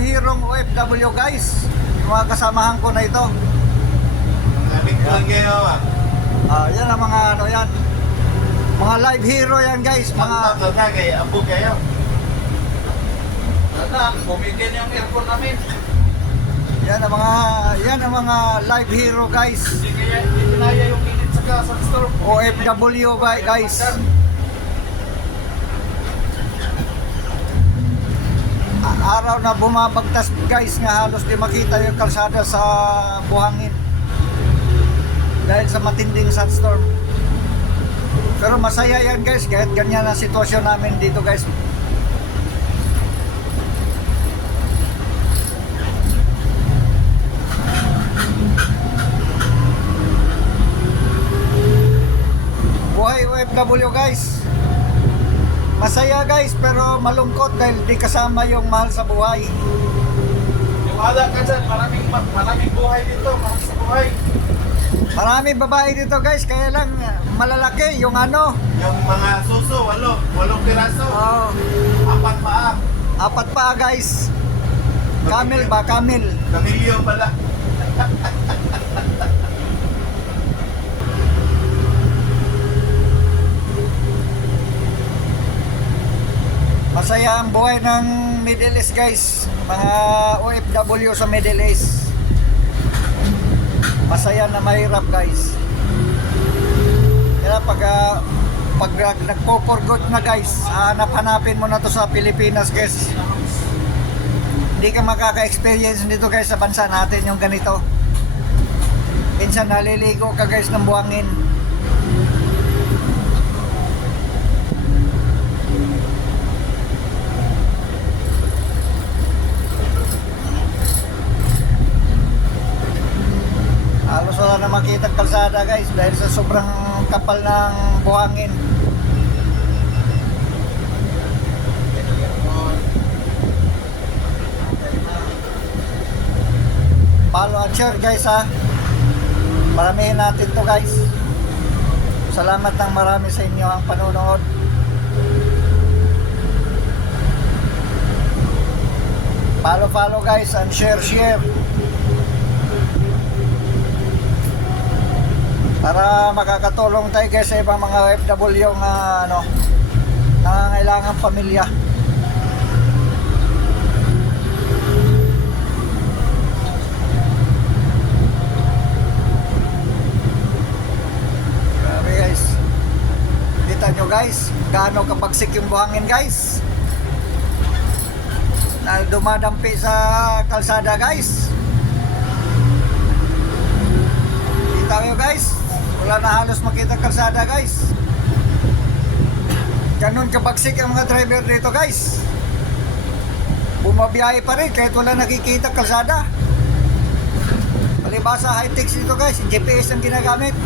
hirong OFW guys. Yung mga kasamahan ko na ito. Yan ang mga ano yan. Mga live hero yan guys. Mga Bumigyan yung aircon namin. yan ang mga live hero guys. Hindi kinaya yung init sa storm. OFW guys. Araw na bumabagtas guys nga halos di makita yung kalsada sa buhangin dahil sa matinding sandstorm. Pero masaya yan guys kahit ganyan ang sitwasyon namin dito guys. Buhay OFW guys. Masaya guys pero malungkot dahil di kasama yung mahal sa buhay. Wala ka dyan, maraming buhay dito, mahal sa buhay. Maraming babae dito guys kaya lang malalaki yung ano. Yung mga suso, walong piraso. Oh, 4 paa. 4 pa guys. Camel ba? Camel. Kamilyo pala. Masaya ang buhay ng Middle East guys. Mga OFW sa Middle East. Masaya na mahirap guys. Kaya pag nagpo-forgot na guys, hanap-hanapin mo na to sa Pilipinas guys. Hindi ka makaka-experience nito guys sa bansa natin yung ganito. Minsan naliligo ka guys ng buhangin. Halos wala na makita kalsada guys dahil sa sobrang kapal ng buhangin. Follow and share guys ha. Maramihin natin to guys. Salamat ng marami sa inyo ang panonood. Follow guys and share. Para makakatulong tayo guys sa ibang mga OFW yung nangangailangang pamilya. Grabe guys. Kita nyo guys, gaano kapagsik yung buhangin guys. Na dumadampi sa kalsada guys. Kita nyo guys. Wala na halos makita kalsada guys. Ganun kabagsik ang mga driver dito guys. Bumabiyahe pa rin kahit wala nakikita kalsada. Palibasa high-tech dito guys, GPS ang ginagamit.